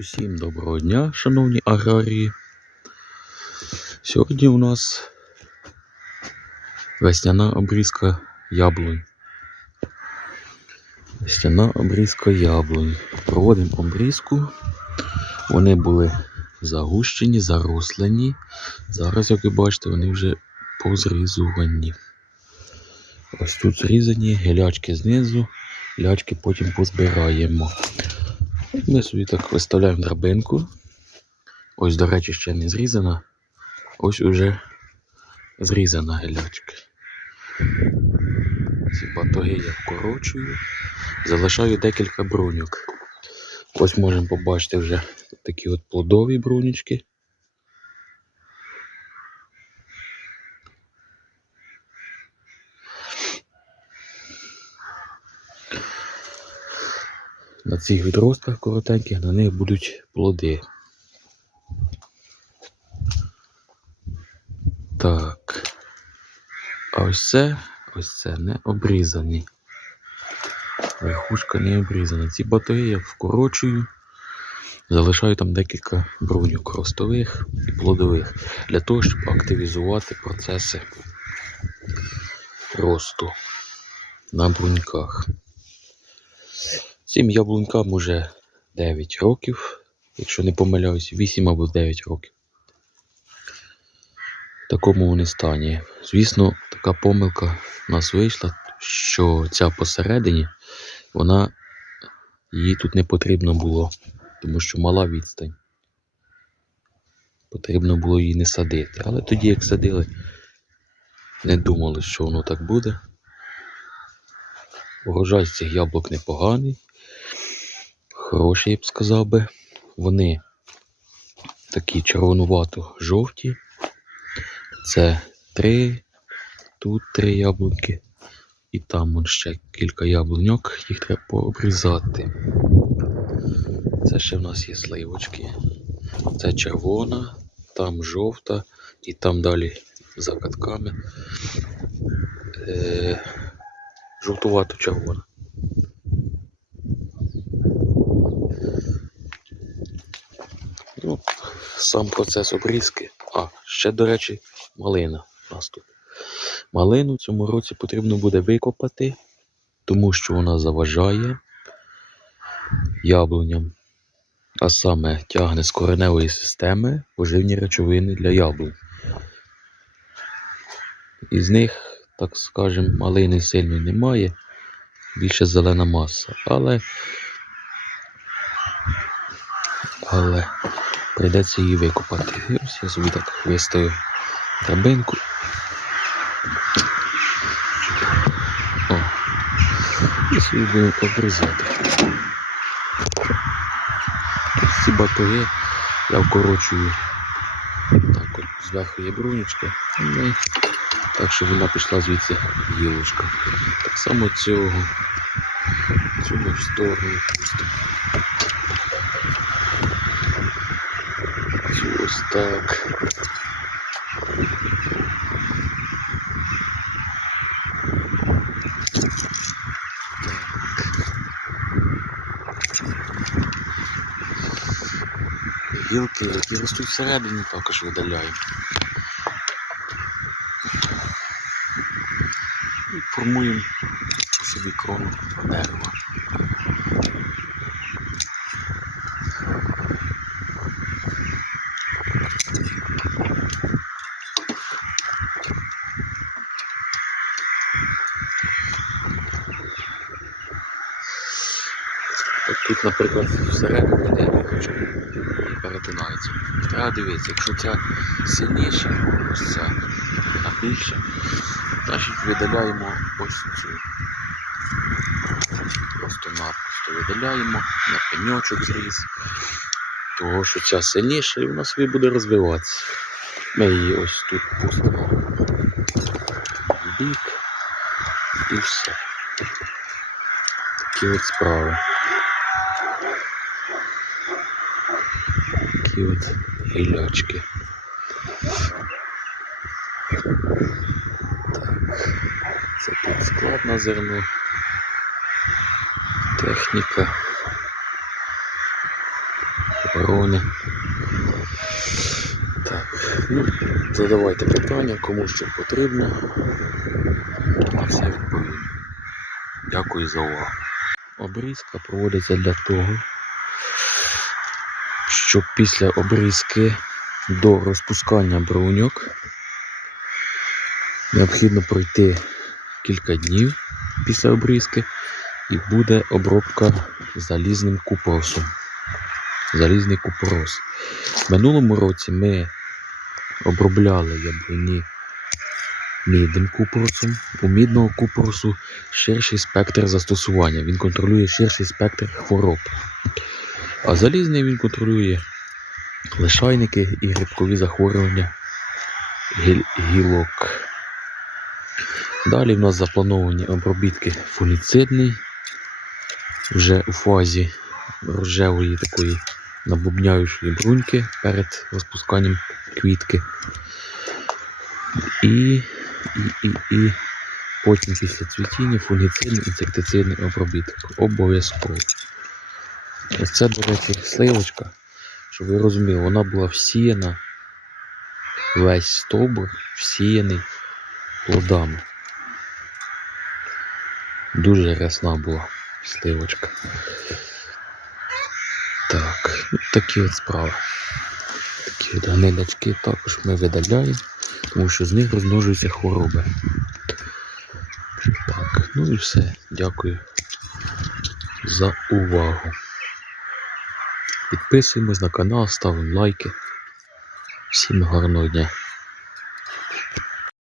Усім доброго дня, шановні аграрії. Сьогодні у нас весняна обрізка яблунь. Весняна обрізка яблунь. Проводимо обрізку. Вони були загущені, зарослені. Зараз, як ви бачите, вони вже позрізувані. Ось тут зрізані, гілячки знизу, лячки потім позбираємо. Ми собі так виставляємо драбинку. Ось, до речі, ще не зрізана. Ось уже зрізана гелячка. Ці батоги я вкорочую. Залишаю декілька бруньок. Ось можемо побачити вже такі от плодові брунічки. На цих відростках коротеньких на них будуть плоди. Так. А ось це, ось це не обрізані. Верхушка не обрізана. Ці батареї я вкорочую, залишаю там декілька бруньок ростових і плодових для того, щоб активізувати процеси росту на бруньках. Цим яблунькам уже 9 років, якщо не помиляюсь, 8 або 9 років. В такому вони стані. Звісно, така помилка в нас вийшла, що ця посередині, вона її тут не потрібно було, тому що мала відстань. Потрібно було її не садити. Але тоді, як садили, не думали, що воно так буде. Урожай з цих яблук непоганий. Хороші, я б сказав би. Вони такі червонувато жовті. Це три, тут три яблунки. І там вон ще кілька яблуньок, їх треба пообрізати. Це ще в нас є сливочки. Це червона, там жовта і там далі за катками. Е, жовтувато червона. Ну, сам процес обрізки. А, ще, до речі, малина у нас тут. Малину в цьому році потрібно буде викопати, тому що вона заважає яблуням. А саме тягне з кореневої системи поживні речовини для яблунь. Із них, так скажемо, малини сильно немає, більше зелена маса. Але, але прийдеться її викопати. І ось я собі так виставив драбинку. О, і собі будемо обрізати. Ці батоги я вкорочую. Так от зверху є брунечка. Ну, так, щоб вона пішла звідси гілочка. Так само цього. Цю сторону пустимо. Цю ось так. Гілки, які ростуть всередині, також видаляємо. Формуємо собі крону дерева. Тут, наприклад, всередині і перетинається. Треба дивитися, якщо ця сильніша, ось ця вона більша, значить видаляємо ось цю. Просто-напросто видаляємо на пеньочок зріз. Того, що ця сильніша і вона собі буде розвиватися. Ми її ось тут пустимо бік і все. Такі от справи. Такі от гілячки. Це тут склад на зерно. Техніка. ворони. Так, ну, задавайте питання, кому що потрібно. На все відповім. Дякую за увагу. Обрізка проводиться для того, щоб після обрізки до розпускання бруньок необхідно пройти кілька днів після обрізки і буде обробка залізним купоросом. Залізний купорос. Минулому році ми обробляли яблуні мідним купоросом. У мідного купоросу ширший спектр застосування. Він контролює ширший спектр хвороб. А залізний він контролює лишайники і грибкові захворювання гілок. Далі в нас заплановані обробітки фуніцидний вже у фазі рожевої такої набубняючої бруньки перед розпусканням квітки. І, і, і, і потім після цвітіння фунгіцидний інсектицидний обробіток. Обов'язково. Ось це, до речі, сливочка, щоб ви розуміли, вона була всіяна, весь стовбур всіяний плодами. Дуже рясна була сливочка. Так, ну, такі от справи. Такі от гнилячки також ми видаляємо, тому що з них розмножуються хвороби. Так, ну і все. Дякую за увагу. Підписуємось на канал, ставимо лайки. Всім гарного дня.